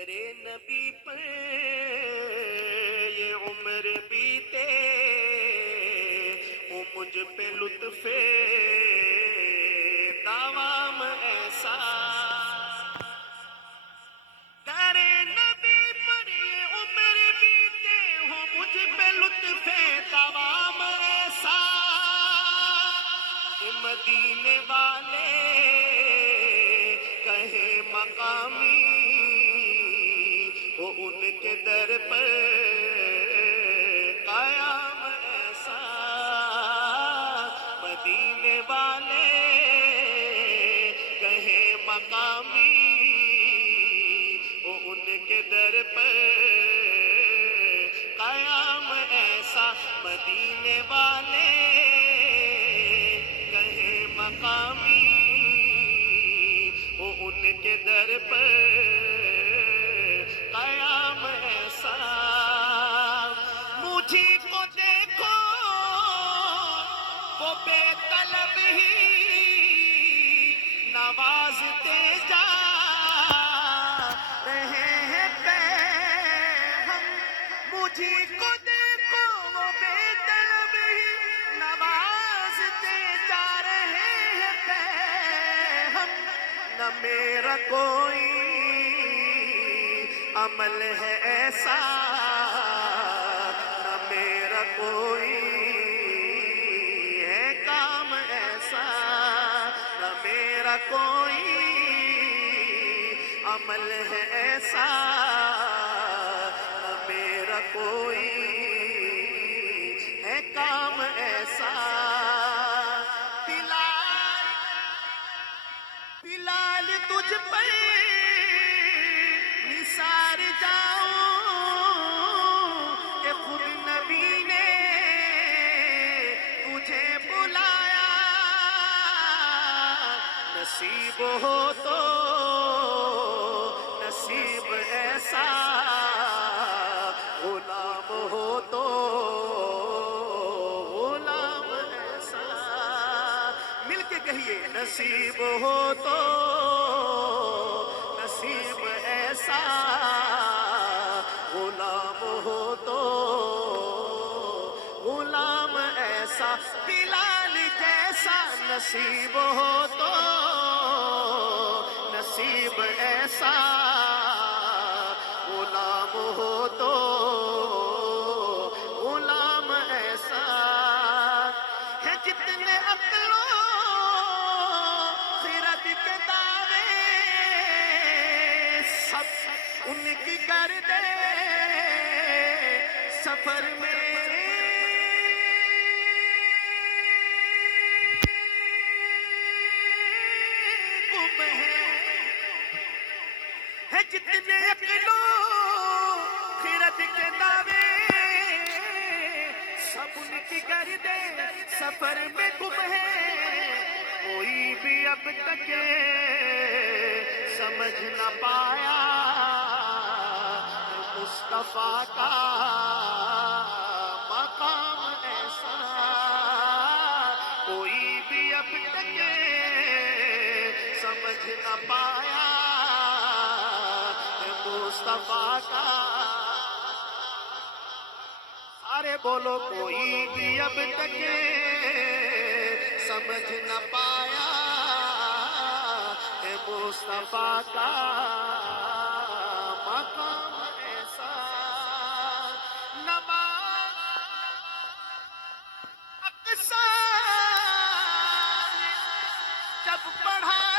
میرے نبی پر یہ عمر بیتے وہ مجھ پہ لطف دوام ایسا تیرے نبی پر یہ عمر بیتے ہو مجھ پہ لطف دوام ایسا کہ مدینے والے کہے مقامی وہ ان کے در پر قیام ایسا مدینے والے کہیں مقامی وہ ان کے در پر قیام ایسا مدینے والے کہیں مقامی وہ ان کے در پر قیام ایسا مجھے کو دیکھو وہ بے طلب ہی نوازتے جا رہے ہیں پہ ہم مجھے کو دیکھو وہ بے طلب ہی نوازتے جا رہے ہیں پہ ہم نہ میرا کوئی عمل ہے ایسا نہ میرا کوئی ہے کام ایسا نہ میرا کوئی عمل ہے ایسا نہ میرا کوئی ہے کام ایسا بلال تجھ پہ نثار جاؤں کہ خود نبی نے تجھے بلایا نصیب ہو تو نصیب ایسا غلام ہو تو غلام ایسا مل کے کہیے نصیب ہو تو نصیب ایسا غلام ہو تو غلام ایسا بلال جیسا نصیب ہو تو نصیب ایسا غلام ہو تو غلام ایسا ہے جتنے عقلوں خرد کے دعوے سب ان کی کر دے سفر میں گم ہے جتنے عقلوں خرد کے دعوے سب ان کی کر دے سفر میں گم ہے کوئی بھی اب تک سمجھ نہ پایا مصطفیٰ کا مقام ایسا کوئی بھی اب تک سمجھ نہ پایا مصطفیٰ کا سارے بولو کوئی بھی اب تک سمجھ نہ پایا ہے مصطفیٰ کا مقام ایسا نماز اقصیٰ جب پڑھا